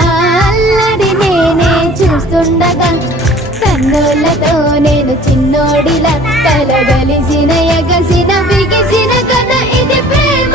ఆ అల్లరి నేనే చూస్తుండగా కన్నులతో నేను చిన్నోడిలా కలగలిసిన ఎగసిన బిగిసిన కథ ఇది ప్రేమ